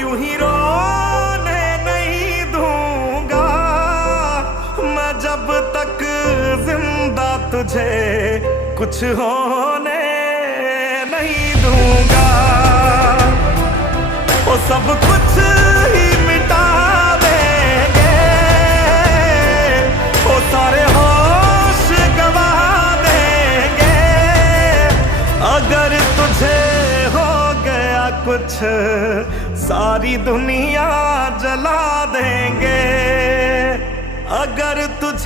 यूं ही रोने नहीं दूंगा मैं जब तक जिंदा, तुझे कुछ होने नहीं दूंगा। वो सब कुछ ही मिटा देंगे, वो सारे होश गवा देंगे। अगर तुझे हो गया कुछ, सारी दुनिया जला देंगे। अगर तुझे